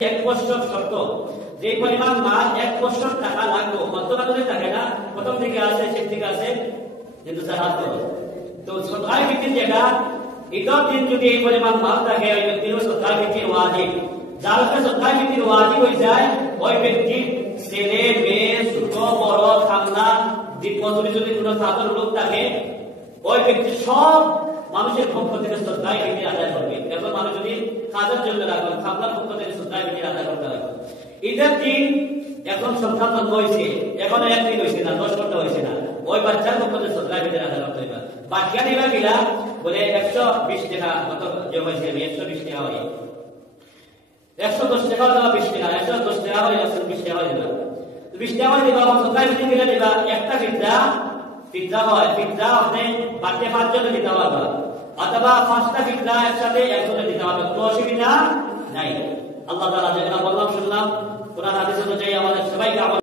এক বছর শর্ত যে পরিমাণ মাল 1 বছর টাকা লাগবে মধ্যমাত্রে থাকে না প্রথম থেকে আছে শেষ থেকে আছে কিন্তু জাহাজ করো তো সরকার ভিত্তিক যেটা ঈদের দিন যদি এই পরিমাণ মাল থাকে ওই ব্যক্তির সরকার ভিত্তিক ওয়াজিব যার উপরে সরকার ভিত্তিক ওয়াজিব হয়ে যায় ওই ব্যক্তি ছেলে মেয়ে ছোট বড় খামলা দিনমজুরি যদি কোনো সাধারণ লোক থাকে ওই ব্যক্তি সব মানুষের পক্ষ থেকে শ্রদ্ধায় বিধি আদায় করবে। এখন মানুষ যদি কাজের জন্য রাখবেন খামলার পক্ষ থেকে শ্রদ্ধায় বিধি আদায় করতে হবে। ঈদের দিন এখন সন্তান জন্ম হয়েছে, এখন 1 দিন হয়েছে না 10 ঘন্টা হয়েছে না, ওই বাচ্চার পক্ষ থেকে শ্রদ্ধায় বিধি আদায় করতে হবে। বাকিয়া নিবা গিলা বলে 120 টাকা কত যে হয়েছে 120 টাকা হয় 110 টাকা দেওয়া 20 টাকা 110 টাকা হলে 120 টাকা হয়ে যাবে 20 টাকা হয়ে দেবা শ্রদ্ধায় বিধি গিলা দেবা একটা পিজ্জা হয় পিজ্জা আপনি বাকি 5 জনে দিতে পারবা অথবা 5টা পিজ্জা একসাথে একজনে দিতে পারবে, কোনো অসুবিধা নাই। আল্লাহ তাআলা যেটা বললাম শুনলাম কোরআন হাদিস অনুযায়ী আমাদের সবাইকে